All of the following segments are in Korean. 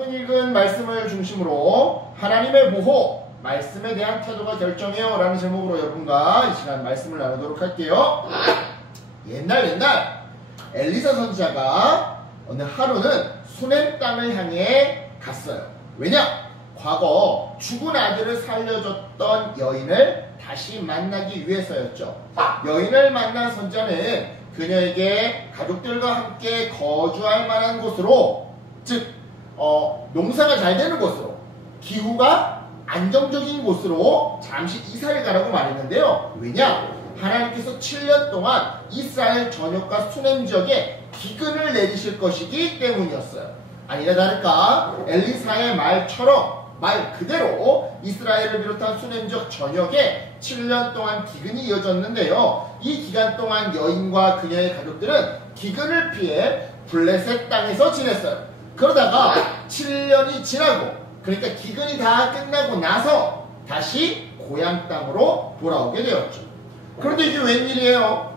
방금 읽은 말씀을 중심으로 하나님의 보호, 말씀에 대한 태도가 결정해요 라는 제목으로 여러분과 이 시간 말씀을 나누도록 할게요. 옛날 엘리사 선지자가 어느 하루는 수넴 땅을 향해 갔어요. 왜냐? 과거 죽은 아들을 살려줬던 여인을 다시 만나기 위해서였죠. 여인을 만난 선지자는 그녀에게 가족들과 함께 거주할 만한 곳으로, 즉 농사가 잘 되는 곳으로, 기후가 안정적인 곳으로 잠시 이사를 가라고 말했는데요. 왜냐? 하나님께서 7년 동안 이스라엘 전역과 수넴 지역에 기근을 내리실 것이기 때문이었어요. 아니나 다를까 엘리사의 말 그대로 이스라엘을 비롯한 수넴 지역 전역에 7년 동안 기근이 이어졌는데요. 이 기간 동안 여인과 그녀의 가족들은 기근을 피해 블레셋 땅에서 지냈어요. 그러다가 7년이 지나고, 그러니까 기근이 다 끝나고 나서 다시 고향 땅으로 돌아오게 되었죠. 그런데 이게 웬일이에요?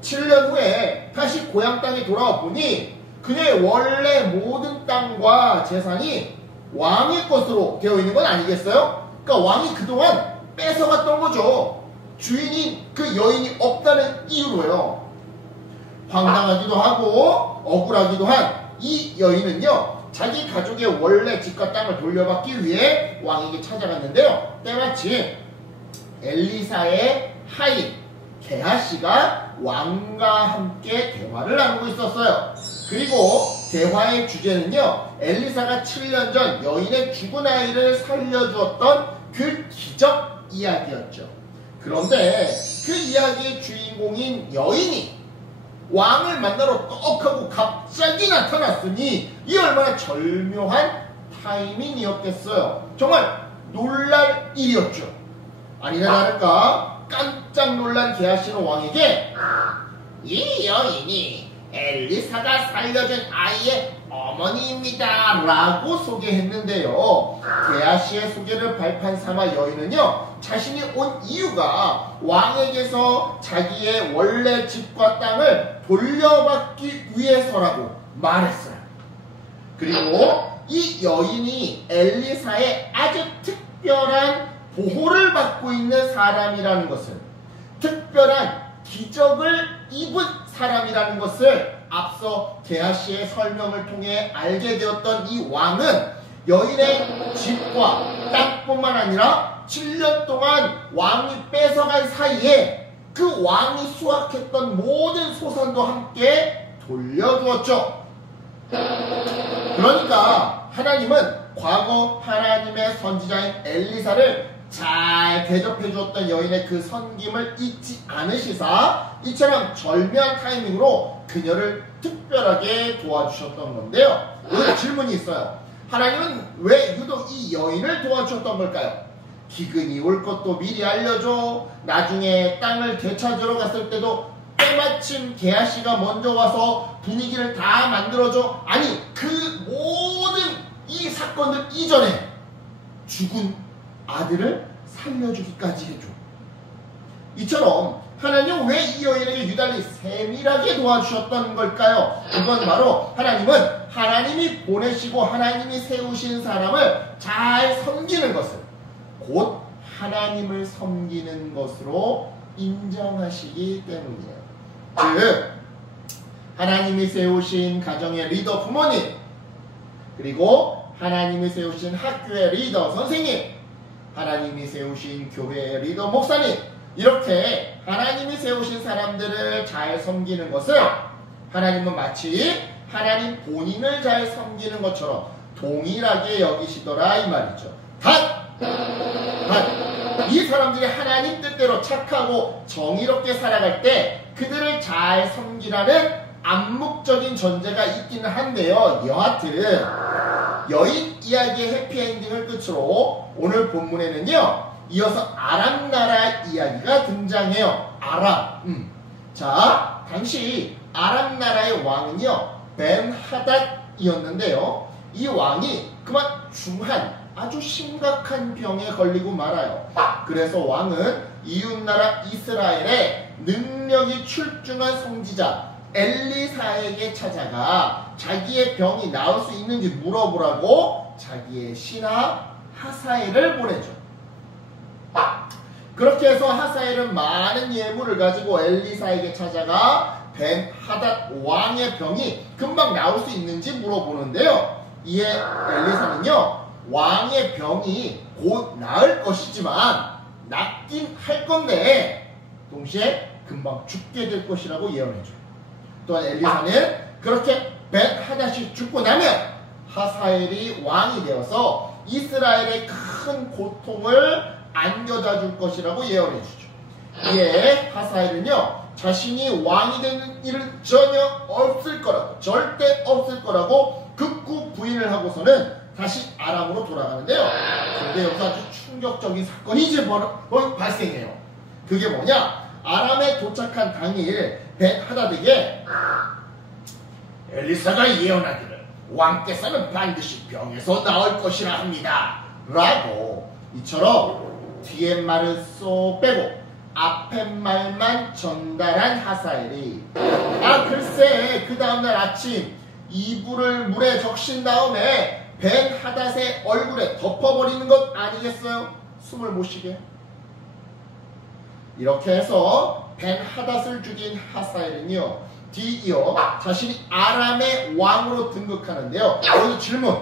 7년 후에 다시 고향 땅에 돌아와 보니 그녀의 원래 모든 땅과 재산이 왕의 것으로 되어 있는 건 아니겠어요? 그러니까 왕이 그동안 뺏어갔던 거죠. 주인인 그 여인이 없다는 이유로요. 황당하기도 하고 억울하기도 한 이 여인은요, 자기 가족의 원래 집과 땅을 돌려받기 위해 왕에게 찾아갔는데요. 때마침 엘리사의 하인 게하시가 왕과 함께 대화를 나누고 있었어요. 그리고 대화의 주제는요, 엘리사가 7년 전 여인의 죽은 아이를 살려주었던 그 기적 이야기였죠. 그런데 그 이야기의 주인공인 여인이 왕을 만나러 떡하고 갑자기 나타났으니 이 얼마나 절묘한 타이밍이었겠어요. 정말 놀랄 일이었죠. 아니나 다를까 깜짝 놀란 게하시는 왕에게 이 여인이 엘리사가 살려준 아이의 어머니입니다 라고 소개했는데요. 게하시의 소개를 발판 삼아 여인은요, 자신이 온 이유가 왕에게서 자기의 원래 집과 땅을 돌려받기 위해서라고 말했어요. 그리고 이 여인이 엘리사의 아주 특별한 보호를 받고 있는 사람이라는 것을, 특별한 기적을 입은 사람이라는 것을 앞서 게하시의 설명을 통해 알게 되었던 이 왕은 여인의 집과 땅뿐만 아니라 7년 동안 왕이 뺏어간 사이에 그 왕이 수확했던 모든 소산도 함께 돌려주었죠. 그러니까 하나님은 과거 하나님의 선지자인 엘리사를 잘 대접해 주었던 여인의 그 섬김을 잊지 않으시사 이처럼 절묘한 타이밍으로 그녀를 특별하게 도와주셨던 건데요. 오늘 질문이 있어요. 하나님은 왜 유독 이 여인을 도와주셨던 걸까요? 기근이 올 것도 미리 알려줘, 나중에 땅을 되찾으러 갔을 때도 때마침 게하시가 먼저 와서 분위기를 다 만들어줘. 아니, 그 모든 이 사건들 이전에 죽은 아들을 살려주기까지 해줘. 이처럼 하나님은 왜 이 여인에게 유달리 세밀하게 도와주셨던 걸까요? 그건 바로 하나님은 하나님이 보내시고 하나님이 세우신 사람을 잘 섬기는 것을 곧 하나님을 섬기는 것으로 인정하시기 때문이에요. 즉 하나님이 세우신 가정의 리더 부모님, 그리고 하나님이 세우신 학교의 리더 선생님, 하나님이 세우신 교회의 리더 목사님, 이렇게 하나님이 세우신 사람들을 잘 섬기는 것을 하나님은 마치 하나님 본인을 잘 섬기는 것처럼 동일하게 여기시더라 이 말이죠. 단 이 사람들이 하나님 뜻대로 착하고 정의롭게 살아갈 때 그들을 잘 섬기라는 암묵적인 전제가 있기는 한데요. 여하튼 여인 이야기의 해피엔딩을 끝으로 오늘 본문에는요, 이어서 아람 나라 이야기가 등장해요. 아람. 자, 당시 아람 나라의 왕은요, 벤하닷이었는데요. 이 왕이 그만 중한 아주 심각한 병에 걸리고 말아요. 그래서 왕은 이웃나라 이스라엘의 능력이 출중한 선지자 엘리사에게 찾아가 자기의 병이 나을 수 있는지 물어보라고 자기의 신하 하사엘을 보내죠. 그렇게 해서 하사엘은 많은 예물을 가지고 엘리사에게 찾아가 벤하닷 왕의 병이 금방 나을 수 있는지 물어보는데요. 이에 엘리사는요, 왕의 병이 곧 나을 것이지만 낫긴 할 건데 동시에 금방 죽게 될 것이라고 예언해줘요. 또한 엘리사는 그렇게 벤하닷이 죽고 나면 하사엘이 왕이 되어서 이스라엘의 큰 고통을 안겨다 줄 것이라고 예언해주죠. 이에 하사엘은요, 자신이 왕이 되는 일은 전혀 없을 거라고, 절대 없을 거라고 극구 부인을 하고서는 다시 아람으로 돌아가는데요. 그런데 여기서 아주 충격적인 사건이 이제 발생해요. 그게 뭐냐? 아람에 도착한 당일 벤하닷에게 엘리사가 예언하기를 왕께서는 반드시 병에서 나을 것이라 합니다 라고 이처럼 뒤에 말을 쏙 빼고 앞에 말만 전달한 하사엘이 글쎄 그 다음날 아침 이불을 물에 적신 다음에 벤하닷의 얼굴에 덮어버리는 것 아니겠어요? 숨을 못 쉬게. 이렇게 해서 벤하닷을 죽인 하사엘은요, 뒤이어 자신이 아람의 왕으로 등극하는데요. 여기서 질문.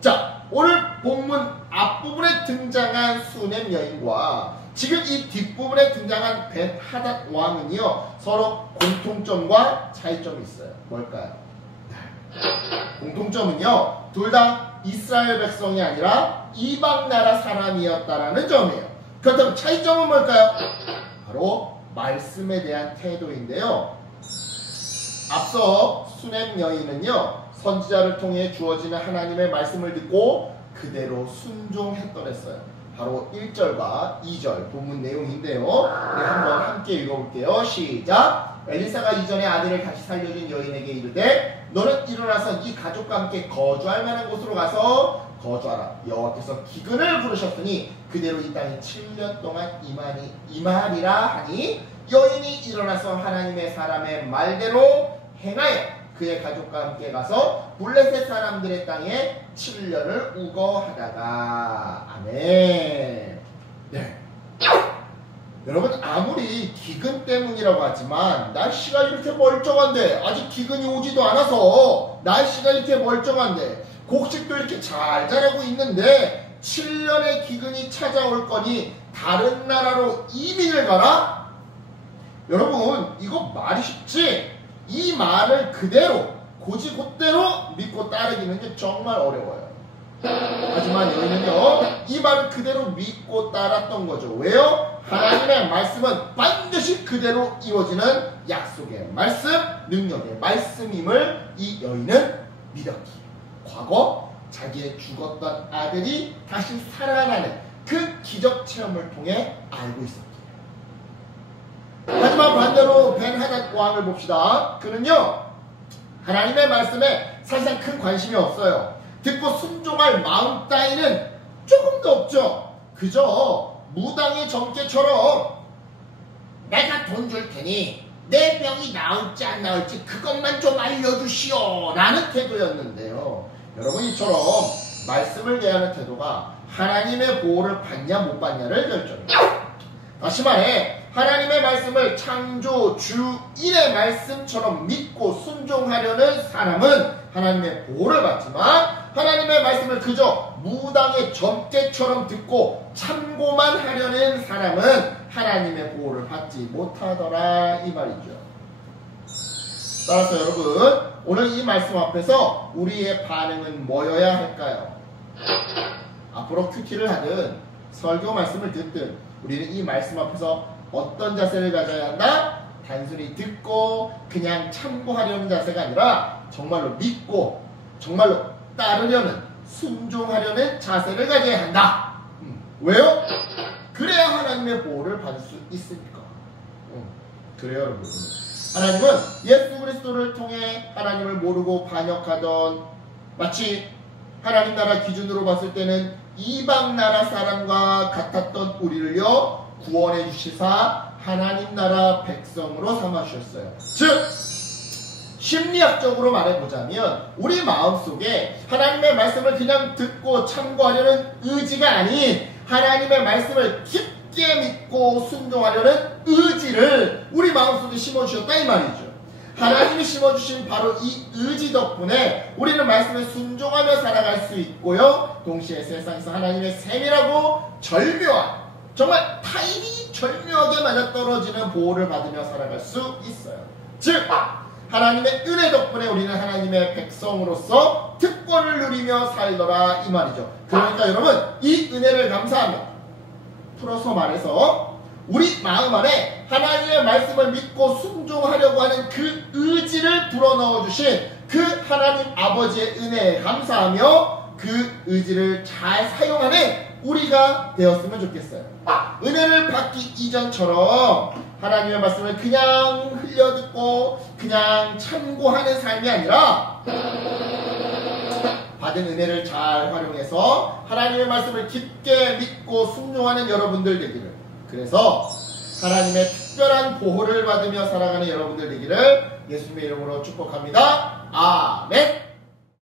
자, 오늘 본문 앞부분에 등장한 수넴 여인과 지금 이 뒷부분에 등장한 벤하닷 왕은요, 서로 공통점과 차이점이 있어요. 뭘까요? 공통점은요, 둘 다 이스라엘 백성이 아니라 이방 나라 사람이었다라는 점이에요. 그렇다면 차이점은 뭘까요? 바로 말씀에 대한 태도인데요. 앞서 수넴 여인은요, 선지자를 통해 주어지는 하나님의 말씀을 듣고 그대로 순종했더랬어요. 바로 1절과 2절 본문 내용인데요. 우리 한번 함께 읽어볼게요. 시작! 엘리사가 이전에 아들을 다시 살려준 여인에게 이르되 너는 일어나서 이 가족과 함께 거주할 만한 곳으로 가서 거주하라. 여호와께서 기근을 부르셨으니 그대로 이 땅에 7년 동안 임하리라 하니 여인이 일어나서 하나님의 사람의 말대로 행하여 그의 가족과 함께 가서 블레셋 사람들의 땅에 7년을 우거하다가. 아멘. 네. 여러분, 아무리 기근 때문이라고 하지만 날씨가 이렇게 멀쩡한데, 아직 기근이 오지도 않아서 날씨가 이렇게 멀쩡한데 곡식도 이렇게 잘 자라고 있는데 7년의 기근이 찾아올 거니 다른 나라로 이민을 가라? 여러분, 이거 말이 쉽지? 이 말을 그대로 고지곧대로 믿고 따르기는 정말 어려워요. 하지만 여인은요, 이 말을 그대로 믿고 따랐던 거죠. 왜요? 하나님의 말씀은 반드시 그대로 이루어지는 약속의 말씀, 능력의 말씀임을 이 여인은 믿었기에 과거 자기의 죽었던 아들이 다시 살아나는 그 기적 체험을 통해 알고 있었기에. 하지만 반대로 벤하닷 왕을 봅시다. 그는요, 하나님의 말씀에 사실상 큰 관심이 없어요. 듣고 순종할 마음 따위는 조금도 없죠. 그저 무당의 정죄처럼 내가 돈 줄 테니 내 병이 나을지 안 나을지 그것만 좀 알려주시오 라는 태도였는데요. 여러분, 이처럼 말씀을 대하는 태도가 하나님의 보호를 받냐 못 받냐를 결정해요. 다시 말해, 하나님의 말씀을 창조 주인의 말씀처럼 믿고 순종하려는 사람은 하나님의 보호를 받지만, 하나님의 말씀을 그저 무당의 점괘처럼 듣고 참고만 하려는 사람은 하나님의 보호를 받지 못하더라, 이 말이죠. 따라서 여러분, 오늘 이 말씀 앞에서 우리의 반응은 뭐여야 할까요? 앞으로 큐티를 하든 설교 말씀을 듣든 우리는 이 말씀 앞에서 어떤 자세를 가져야 한다? 단순히 듣고 그냥 참고하려는 자세가 아니라 정말로 믿고 정말로 따르려는, 순종하려는 자세를 가져야 한다. 왜요? 그래야 하나님의 보호를 받을 수 있으니까. 그래요, 여러분. 하나님은 예수 그리스도를 통해 하나님을 모르고 반역하던, 마치 하나님 나라 기준으로 봤을 때는 이방 나라 사람과 같았던 우리를요, 구원해 주시사 하나님 나라 백성으로 삼아 주셨어요. 즉 심리학적으로 말해보자면 우리 마음속에 하나님의 말씀을 그냥 듣고 참고하려는 의지가 아닌 하나님의 말씀을 깊게 믿고 순종하려는 의지를 우리 마음속에 심어주셨다 이 말이죠. 하나님이 심어주신 바로 이 의지 덕분에 우리는 말씀에 순종하며 살아갈 수 있고요. 동시에 세상에서 하나님의 세밀하고 절묘한 정말 타인이 절묘하게 맞아떨어지는 보호를 받으며 살아갈 수 있어요. 즉 하나님의 은혜 덕분에 우리는 하나님의 백성으로서 특권을 누리며 살더라 이 말이죠. 그러니까 여러분 이 은혜를 감사하며 풀어서 말해서 우리 마음 안에 하나님의 말씀을 믿고 순종하려고 하는 그 의지를 불어넣어 주신 그 하나님 아버지의 은혜에 감사하며 그 의지를 잘 사용하는 우리가 되었으면 좋겠어요. 은혜를 받기 이전처럼 하나님의 말씀을 그냥 흘려듣고 그냥 참고하는 삶이 아니라 받은 은혜를 잘 활용해서 하나님의 말씀을 깊게 믿고 순종하는 여러분들 되기를, 그래서 하나님의 특별한 보호를 받으며 살아가는 여러분들 되기를 예수님의 이름으로 축복합니다. 아멘.